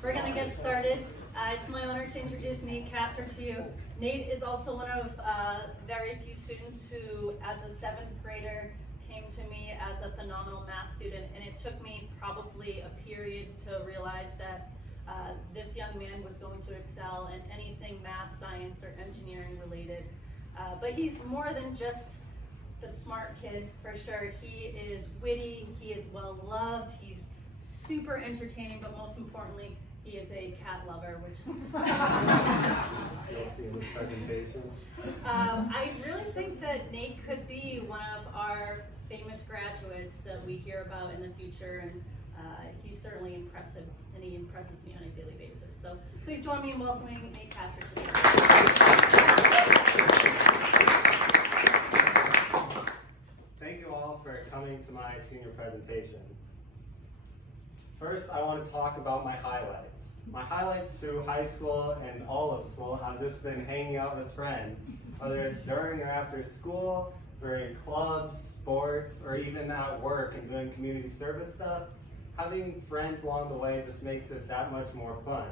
We're going to get started. It's my honor to introduce Nate Katzer to you. Nate is also one of very few students who, as a 7th grader, came to me as a phenomenal math student, and it took me probably a period to realize that this young man was going to excel in anything math, science, or engineering related. But he's more than just the smart kid, for sure. He is witty, he is well loved, he's super entertaining, but most importantly, he is a cat lover, which You'll see in this presentation. I really think that Nate could be one of our famous graduates that we hear about in the future, and he's certainly impressive, and he impresses me on a daily basis. So please join me in welcoming Nate Katzer to the stage. Thank you all for coming to my senior presentation. First, I want to talk about my highlights. My highlights through high school and all of school have just been hanging out with friends, whether it's during or after school, during clubs, sports, or even at work and doing community service stuff. Having friends along the way just makes it that much more fun.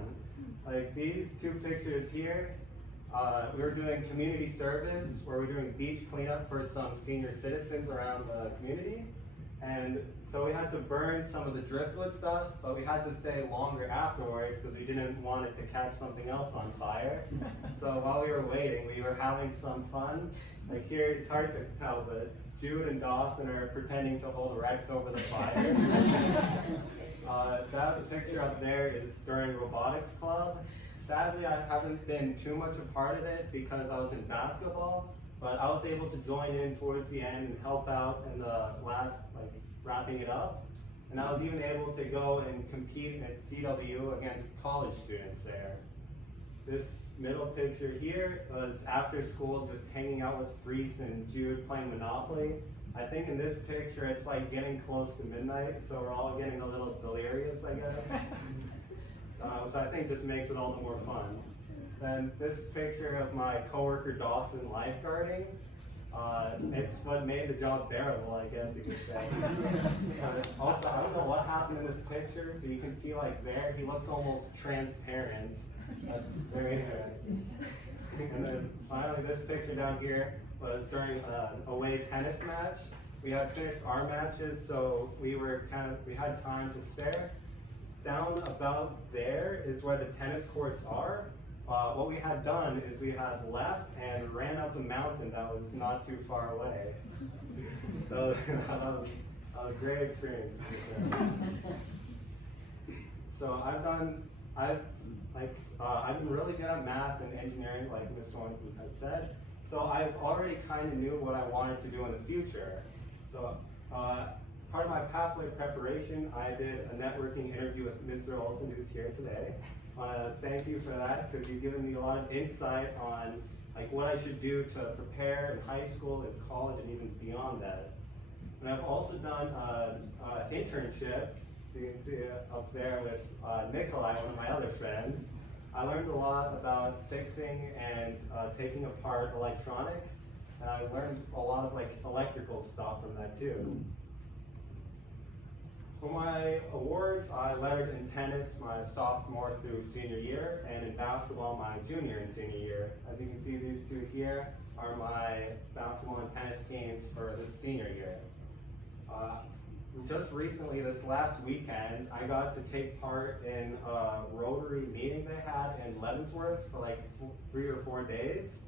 Like these two pictures here, we were doing community service where we're doing beach cleanup for some senior citizens around the community. And so we had to burn some of the driftwood stuff, but we had to stay longer afterwards because we didn't want it to catch something else on fire. So while we were waiting, we were having some fun. Like here, it's hard to tell, but Jude and Dawson are pretending to hold Rex over the fire. That picture up there is during robotics club. Sadly, I haven't been too much a part of it because I was in basketball, but I was able to join in towards the end and help out in the last, wrapping it up. And I was even able to go and compete at CW against college students there. This middle picture here was after school just hanging out with Reese and Jude playing Monopoly. I think in this picture it's like getting close to midnight, so we're all getting a little delirious, I guess. Which I think just makes it all the more fun. Then this picture of my coworker Dawson lifeguarding, it's what made the job bearable, I guess you could say. Also, I don't know what happened in this picture, but you can see like there, he looks almost transparent. That's very interesting. And then finally this picture down here was during an away tennis match. We had finished our matches, so we had time to spare. Down about there is where the tennis courts are. What we had done is we had left and ran up a mountain that was not too far away. So that was a great experience. So I've been really good at math and engineering, like Ms. Sorensen has said. So I've already kind of knew what I wanted to do in the future. So part of my pathway preparation, I did a networking interview with Mr. Olson, who's here today. I want to thank you for that because you've given me a lot of insight on what I should do to prepare in high school and college and even beyond that. And I've also done an internship. You can see it up there with Nikolai, one of my other friends. I learned a lot about fixing and taking apart electronics, and I learned a lot of electrical stuff from that too. For my awards, I lettered in tennis my sophomore through senior year, and in basketball my junior and senior year. As you can see, these two here are my basketball and tennis teams for this senior year. Just recently, this last weekend, I got to take part in a Rotary meeting they had in Leavenworth for 3 or 4 days.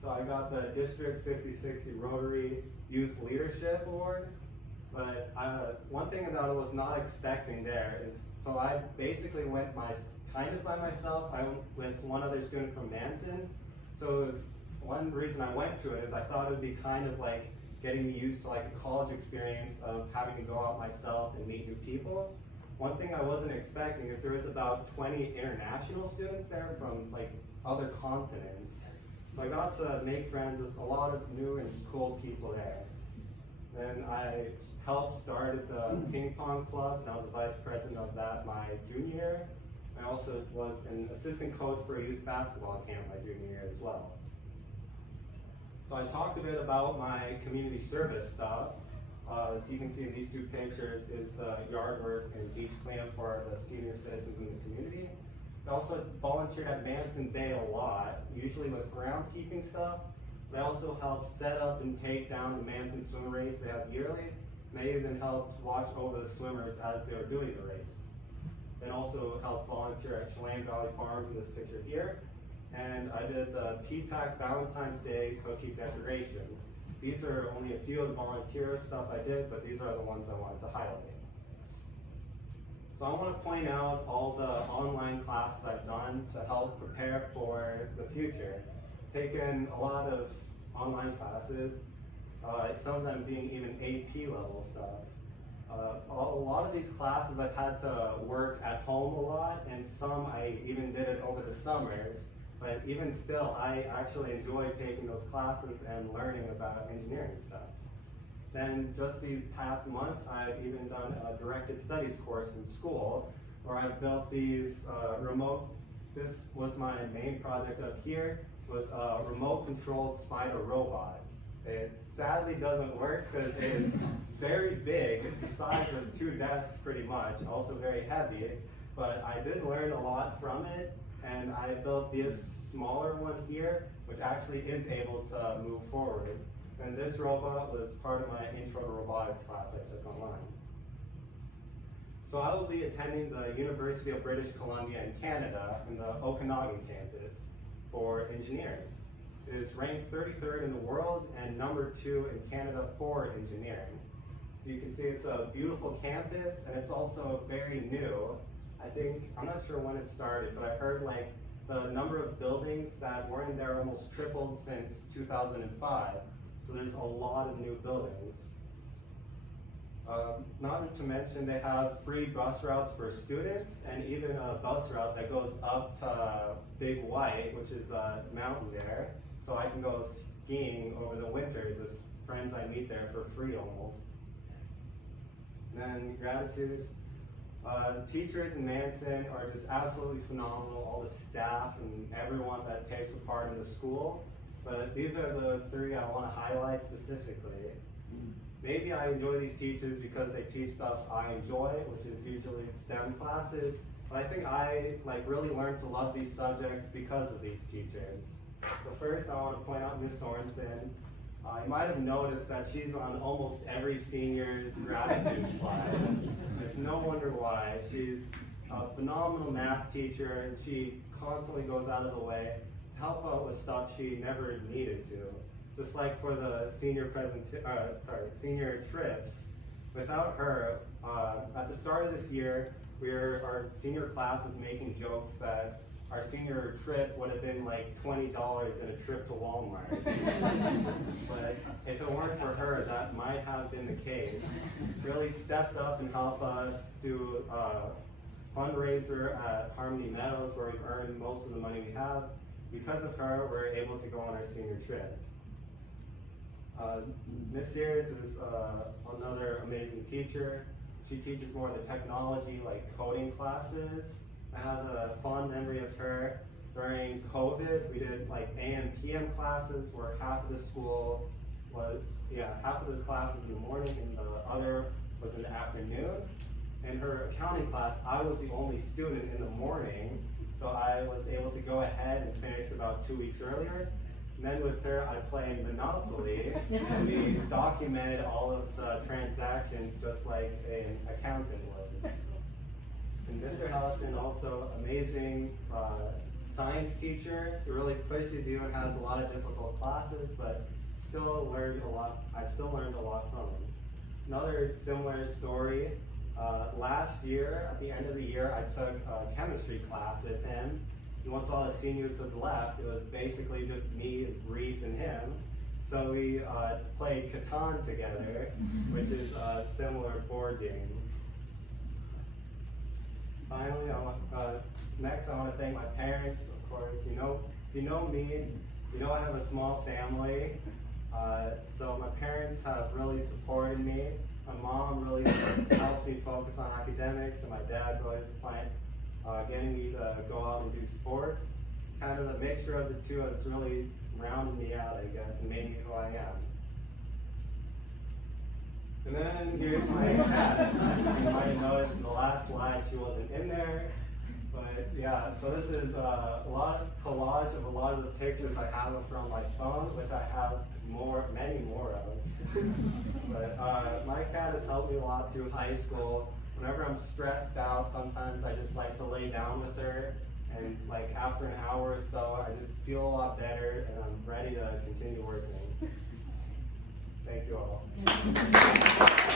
So I got the District 5060 Rotary Youth Leadership Award. But one thing that I was not expecting there is, so I basically went kind of by myself. I went with one other student from Manson. So it was, one reason I went to it is I thought it would be kind of like getting me used to a college experience of having to go out myself and meet new people. One thing I wasn't expecting is there was about 20 international students there from other continents. So I got to make friends with a lot of new and cool people there. Then I helped start the ping pong club, and I was the vice president of that my junior year. I also was an assistant coach for a youth basketball camp my junior year as well. So I talked a bit about my community service stuff. As you can see in these two pictures is the yard work and beach cleanup for the senior citizens in the community. I also volunteered at Manson Bay a lot, usually with groundskeeping stuff. But I also helped set up and take down the Manson swim race they have yearly. And I even helped watch over the swimmers as they were doing the race. Then also helped volunteer at Chelan Valley Farms in this picture here. And I did the PTAC Valentine's Day cookie decoration. These are only a few of the volunteer stuff I did, but these are the ones I wanted to highlight. So I want to point out all the online classes I've done to help prepare for the future. Taken a lot of online classes, some of them being even AP level stuff. A lot of these classes I've had to work at home a lot, and some I even did it over the summers. But even still, I actually enjoy taking those classes and learning about engineering stuff. Then just these past months, I've even done a directed studies course in school where I built these this was my main project up here, was a remote controlled spider robot. It sadly doesn't work because it is very big. It's the size of 2 desks pretty much, also very heavy. But I did learn a lot from it, and I built this smaller one here, which actually is able to move forward. And this robot was part of my intro to robotics class I took online. So I will be attending the University of British Columbia in Canada in the Okanagan campus for engineering. It is ranked 33rd in the world and #2 in Canada for engineering. So you can see it's a beautiful campus, and it's also very new. I'm not sure when it started, but I heard like the number of buildings that were in there almost tripled since 2005. So there's a lot of new buildings. Not to mention they have free bus routes for students, and even a bus route that goes up to Big White, which is a mountain there. So I can go skiing over the winters with friends I meet there for free almost. And then gratitude. Teachers in Manson are just absolutely phenomenal, all the staff and everyone that takes a part in the school. But these are the 3 I want to highlight specifically. Maybe I enjoy these teachers because they teach stuff I enjoy, which is usually STEM classes. But I think I really learned to love these subjects because of these teachers. So first I want to point out Ms. Sorensen. You might have noticed that she's on almost every senior's gratitude slide. It's no wonder why. She's a phenomenal math teacher, and she constantly goes out of the way to help out with stuff she never needed to. Just like for the senior trips. Without her, at the start of this year, our senior class is making jokes that our senior trip would have been like $20 in a trip to Walmart. But if it weren't for her, that might have been the case. She really stepped up and helped us do a fundraiser at Harmony Meadows, where we've earned most of the money we have. Because of her, we're able to go on our senior trip. Miss Sears is another amazing teacher. She teaches more of the technology, like coding classes. I have a fond memory of her during COVID. We did like AM, PM classes where half of the school was, half of the class was in the morning and the other was in the afternoon. In her accounting class, I was the only student in the morning, so I was able to go ahead and finish about 2 weeks earlier. And then with her, I played Monopoly, and we documented all of the transactions just like an accountant would. And Mr. Allison, also amazing science teacher. He really pushes you and has a lot of difficult classes, but still learned a lot. I still learned a lot from him. Another similar story. Last year, at the end of the year, I took a chemistry class with him. And once all the seniors had left, it was basically just me, Reese, and him. So we played Catan together, which is a similar board game. Finally, next I want to thank my parents, of course. If you know me, you know I have a small family. So my parents have really supported me. My mom really helps me focus on academics, and my dad's always getting me to go out and do sports. Kind of the mixture of the two has really rounded me out, I guess, and made me who I am. And then here's my cat. You might have noticed in the last slide she wasn't in there. But yeah, so this is a lot of collage of a lot of the pictures I have from my phone, which I have many more of. But my cat has helped me a lot through high school. Whenever I'm stressed out, sometimes I just like to lay down with her. And like after an hour or so, I just feel a lot better and I'm ready to continue working. Thank you all.